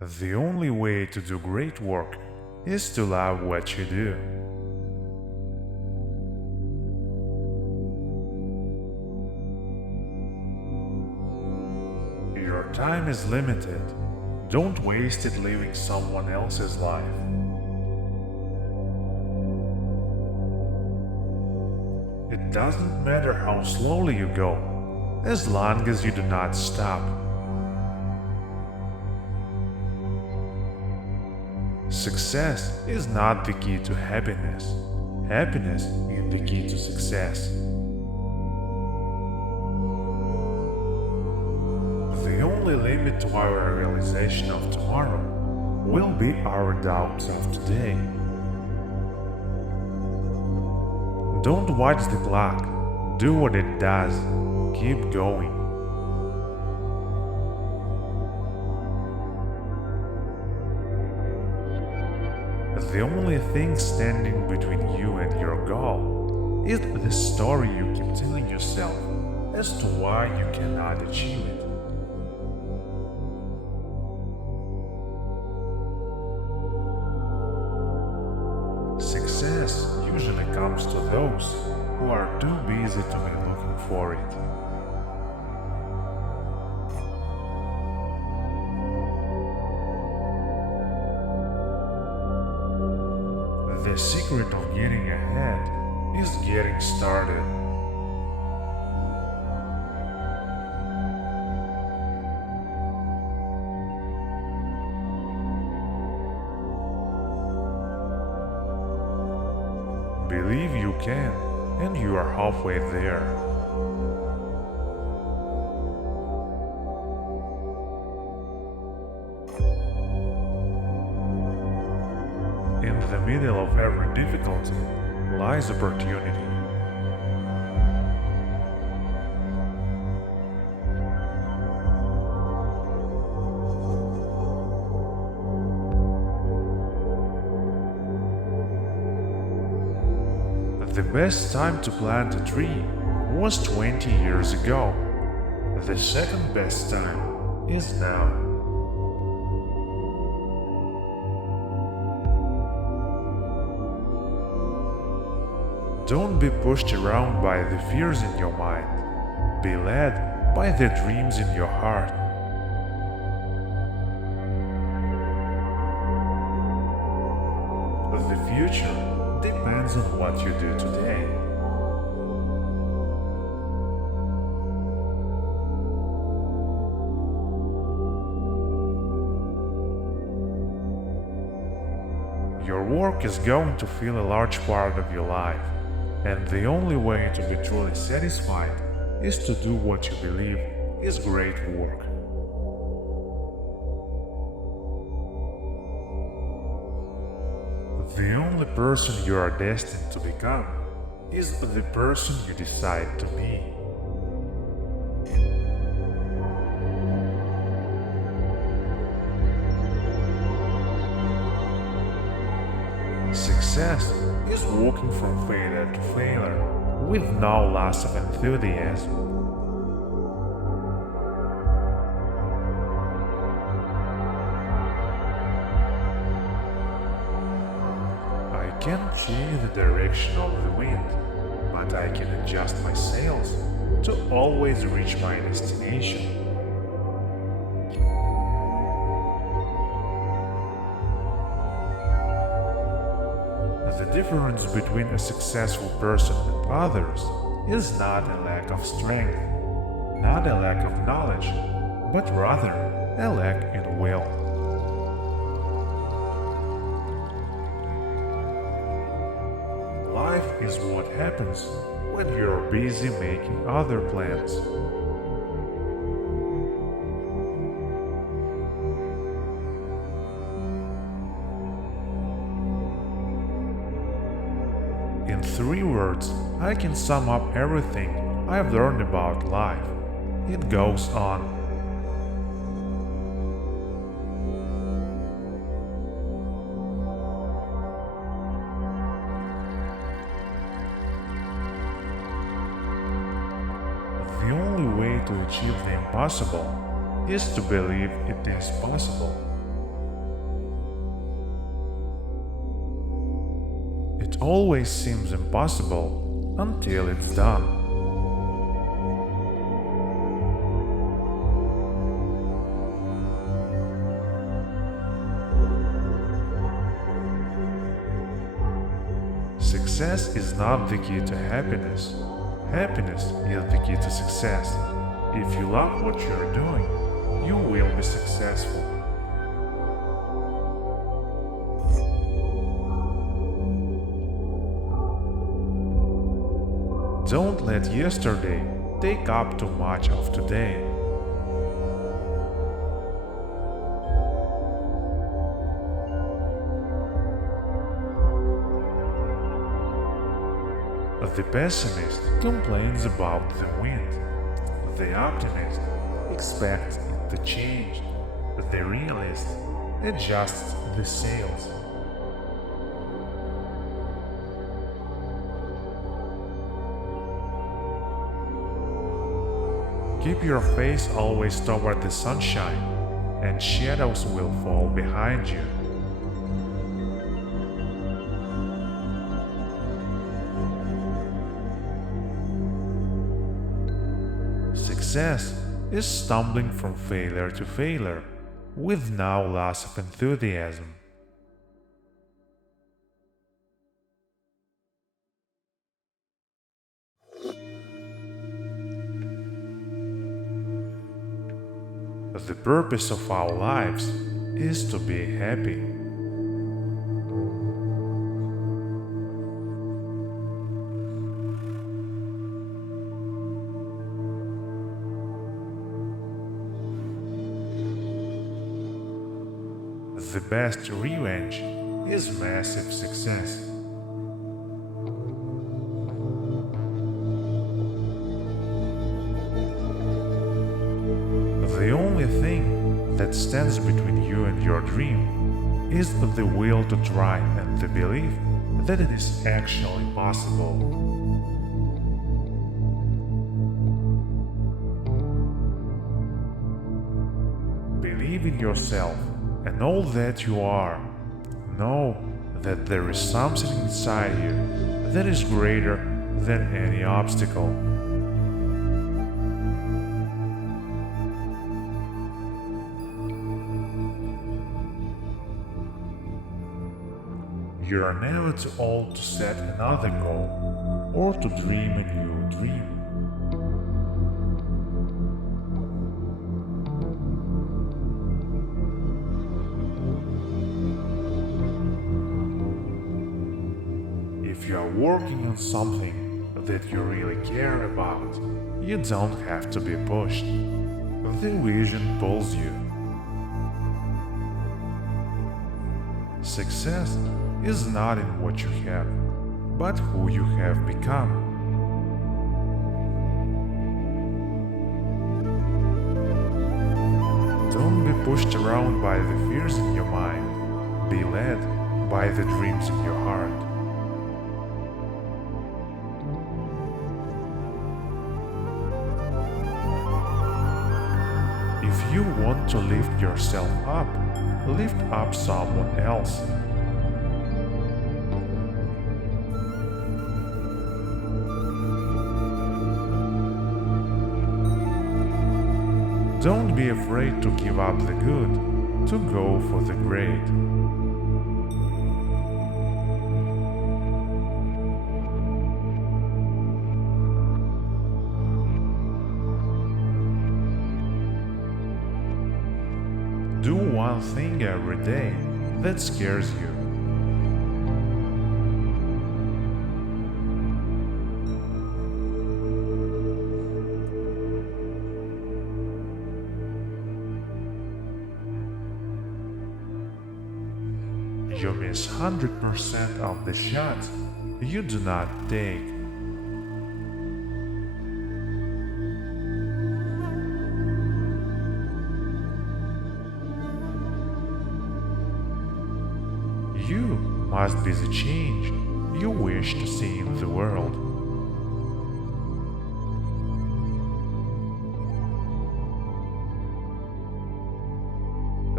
The only way to do great work is to love what you do. Your time is limited. Don't waste it living someone else's life. It doesn't matter how slowly you go, as long as you do not stop. Success is not the key to happiness. Happiness is the key to success. The only limit to our realization of tomorrow will be our doubts of today. Don't watch the clock. Do what it does. Keep going. The only thing standing between you and your goal is the story you keep telling yourself as to why you cannot achieve it. Success usually comes to those who are too busy to be looking for it. The secret of getting ahead is getting started. Believe you can, and you are halfway there. In the middle of every difficulty lies opportunity. The best time to plant a tree was 20 years ago. The second best time is now. Don't be pushed around by the fears in your mind. Be led by the dreams in your heart. The future depends on what you do today. Your work is going to fill a large part of your life. And the only way to be truly satisfied is to do what you believe is great work. The only person you are destined to become is the person you decide to be. Success is walking from failure to failure with no loss of enthusiasm. I can't change the direction of the wind, but I can adjust my sails to always reach my destination. The difference between a successful person and others is not a lack of strength, not a lack of knowledge, but rather a lack in will. Life is what happens when you're busy making other plans. In 3 words, I can sum up everything I've learned about life. It goes on. The only way to achieve the impossible is to believe it is possible. It always seems impossible until it's done. Success is not the key to happiness. Happiness is the key to success. If you love what you're doing, you will be successful. Don't let yesterday take up too much of today. The pessimist complains about the wind. The optimist expects it to change. The realist adjusts the sails. Keep your face always toward the sunshine, and shadows will fall behind you. Success is stumbling from failure to failure, with no loss of enthusiasm. The purpose of our lives is to be happy. The best revenge is massive success. The only thing that stands between you and your dream is the will to try and the belief that it is actually possible. Believe in yourself and all that you are. Know that there is something inside you that is greater than any obstacle. You are never too old to set another goal or to dream a new dream. If you are working on something that you really care about, you don't have to be pushed. The vision pulls you. Success is not in what you have, but who you have become. Don't be pushed around by the fears in your mind. Be led by the dreams in your heart. If you want to lift yourself up, lift up someone else. Don't be afraid to give up the good, to go for the great. Do one thing every day that scares you. You miss 100% of the shots you do not take. You must be the change you wish to see in the world.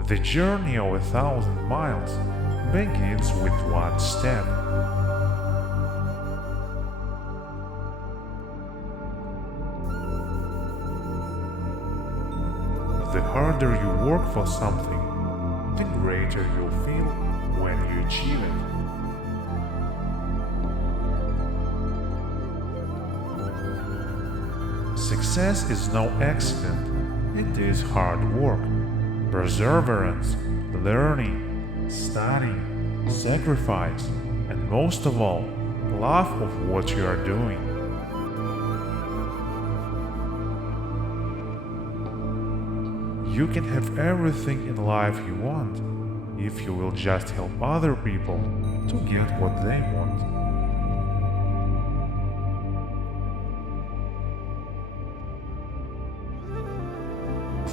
The journey of 1,000 miles begins with one step. The harder you work for something, the greater you'll feel when you achieve it. Success is no accident, it is hard work, perseverance, learning, studying, sacrifice, and most of all, love of what you are doing. You can have everything in life you want if you will just help other people to get what they want.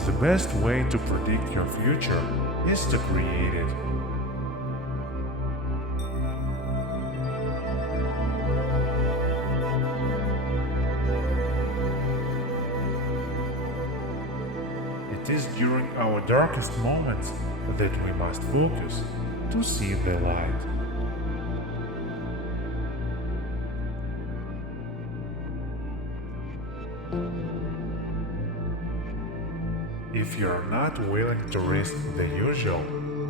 The best way to predict your future is to create it. It is during our darkest moments that we must focus to see the light. If you are not willing to risk the usual,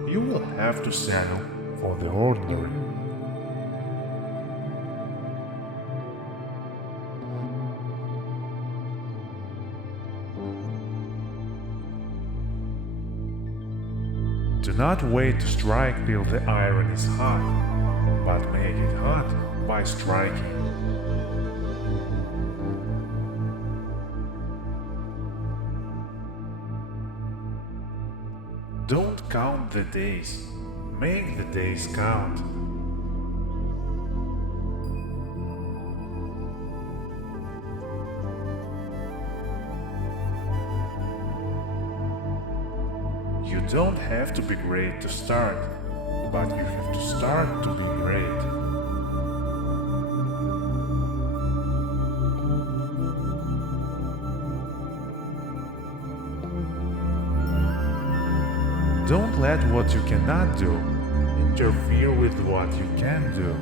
you will have to settle for the ordinary. Do not wait to strike till the iron is hot, but make it hot by striking. Don't count the days, make the days count. You don't have to be great to start, but you have to start to be great. Don't let what you cannot do interfere with what you can do.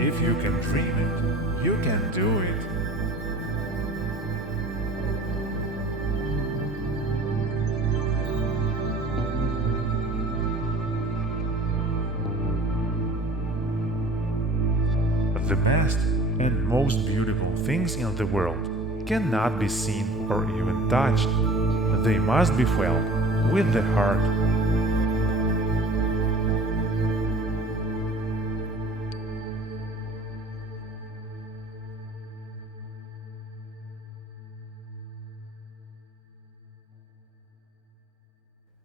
If you can dream it, you can do it. The best and most beautiful things in the world cannot be seen or even touched. They must be felt with the heart.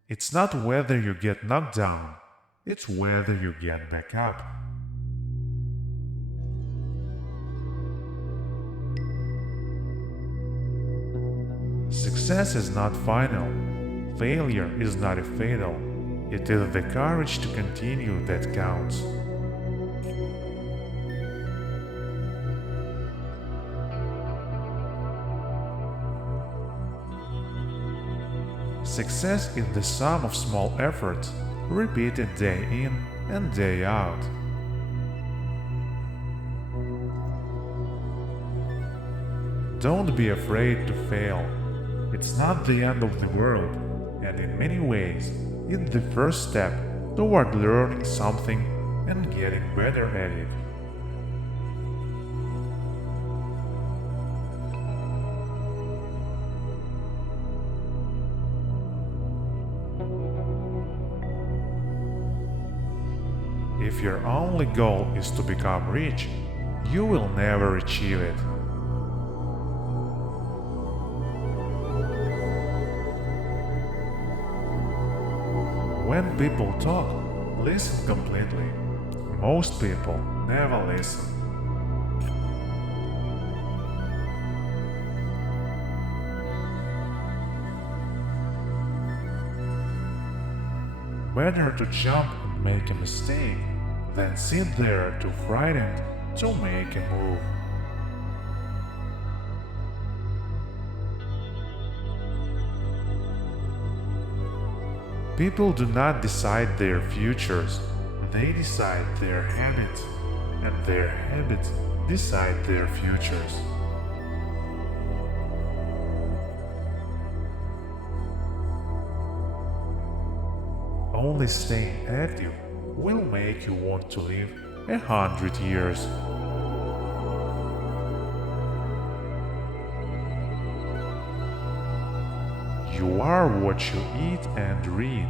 It's not whether you get knocked down, it's whether you get back up. Success is not final. Failure is not a fatal. It is the courage to continue that counts. Success is the sum of small efforts, repeated day in and day out. Don't be afraid to fail. It's not the end of the world, and in many ways, it's the first step toward learning something and getting better at it. If your only goal is to become rich, you will never achieve it. When people talk, listen completely. Most people never listen. Better to jump and make a mistake than sit there too frightened to make a move. People do not decide their futures, they decide their habits. and their habits decide their futures. Only staying active will make you want to live 100 years. You are what you eat and read.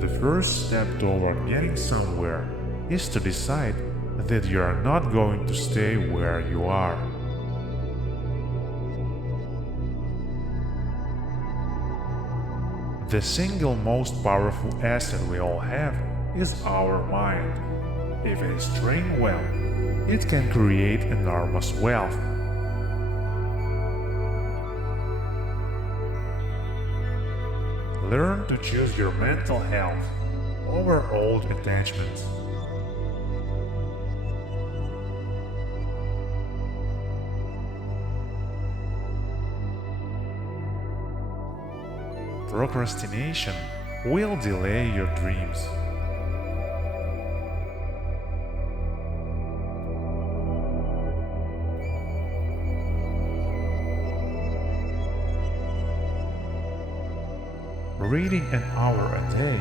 The first step toward getting somewhere is to decide that you are not going to stay where you are. The single most powerful asset we all have is our mind. If it is trained well, it can create enormous wealth. Learn to choose your mental health over old attachments. Procrastination will delay your dreams. Reading an hour a day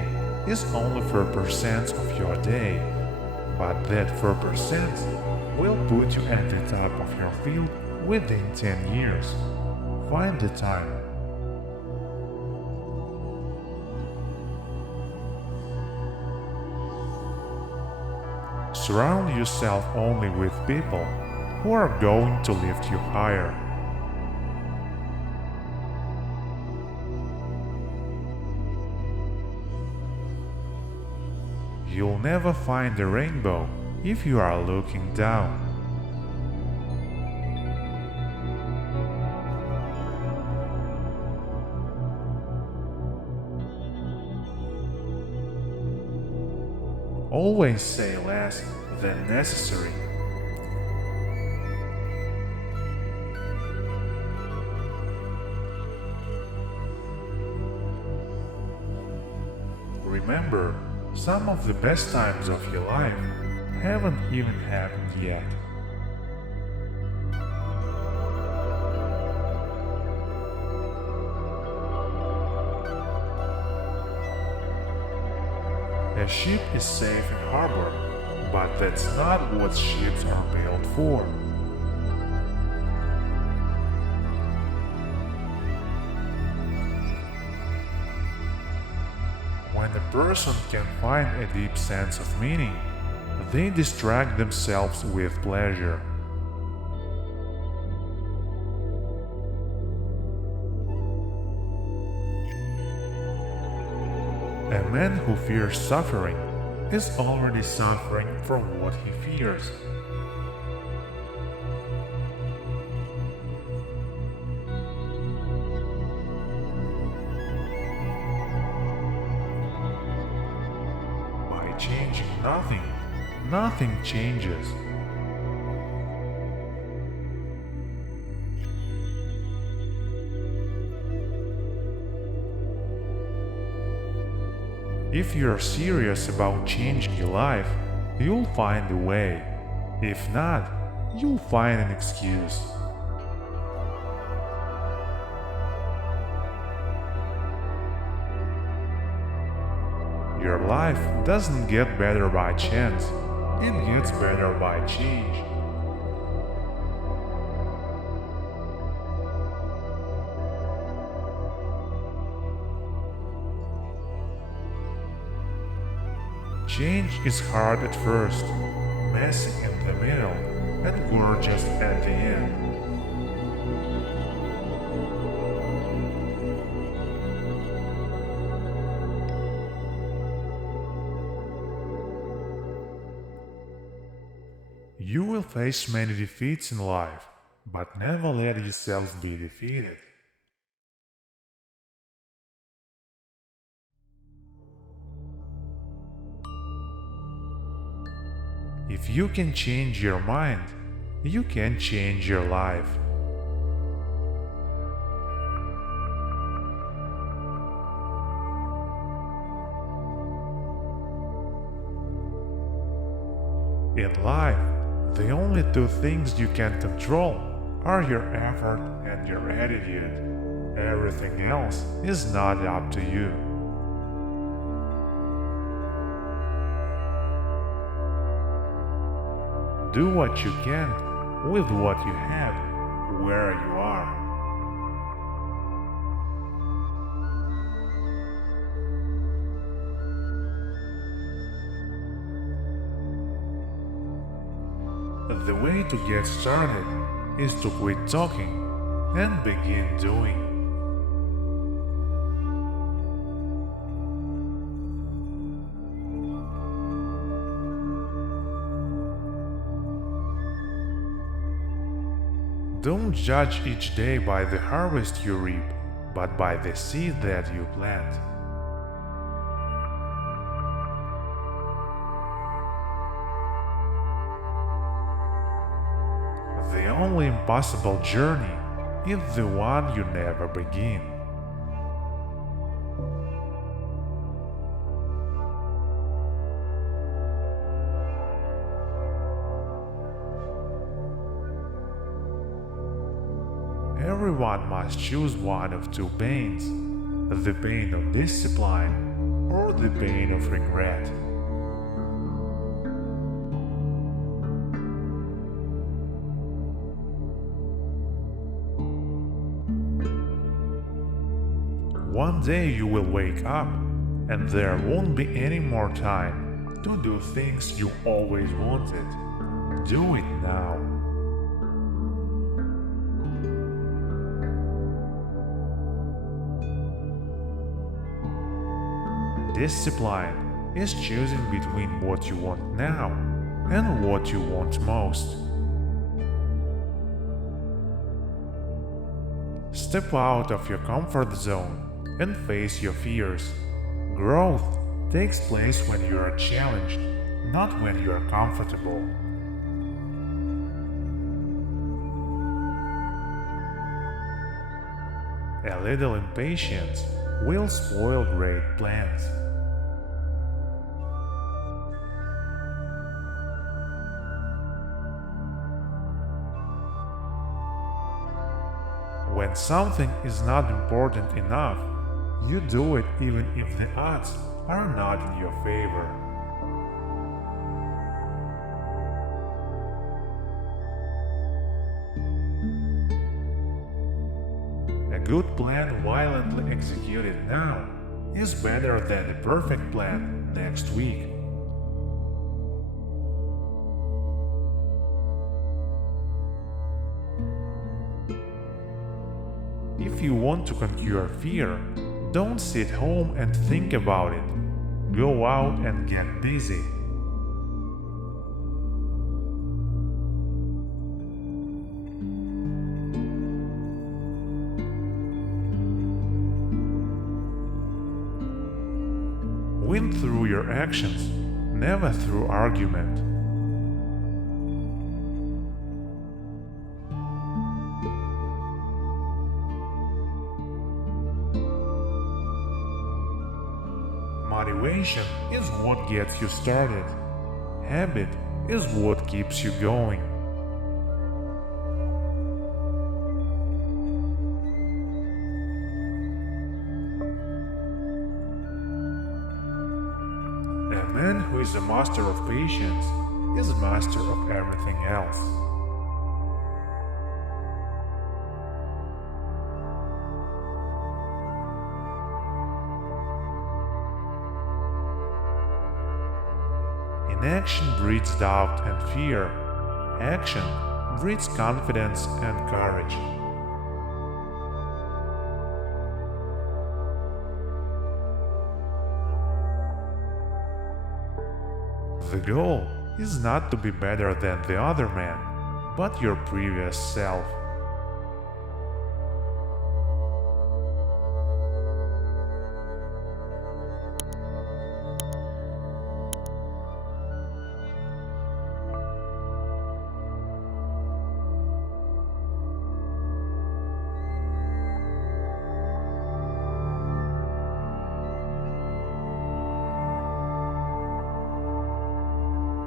is only 4% of your day, but that 4% will put you at the top of your field within 10 years. Find the time. Surround yourself only with people who are going to lift you higher. You'll never find the rainbow if you are looking down. Always say less than necessary. Remember, some of the best times of your life haven't even happened yet. A ship is safe in harbor, but that's not what ships are built for. When a person can find a deep sense of meaning, they distract themselves with pleasure. A man who fears suffering is already suffering from what he fears. By changing nothing, nothing changes. If you're serious about changing your life, you'll find a way. If not, you'll find an excuse. Your life doesn't get better by chance, it gets better by change. Change is hard at first, messy in the middle, and gorgeous at the end. You will face many defeats in life, but never let yourself be defeated. If you can change your mind, you can change your life. In life, the only two things you can control are your effort and your attitude. Everything else is not up to you. Do what you can with what you have, where you are. The way to get started is to quit talking and begin doing. Don't judge each day by the harvest you reap, but by the seed that you plant. The only impossible journey is the one you never begin. Everyone must choose one of two pains: the pain of discipline or the pain of regret. One day you will wake up, and there won't be any more time to do things you always wanted. Do it now. Discipline is choosing between what you want now and what you want most. Step out of your comfort zone and face your fears. Growth takes place when you are challenged, not when you are comfortable. A little impatience will spoil great plans. When something is not important enough, you do it even if the odds are not in your favor. A good plan violently executed now is better than a perfect plan next week. If you want to conquer fear, don't sit home and think about it. Go out and get busy. Win through your actions, never through argument. Motivation is what gets you started. Habit is what keeps you going. A man who is a master of patience is a master of everything else. Inaction breeds doubt and fear. Action breeds confidence and courage. The goal is not to be better than the other man, but your previous self.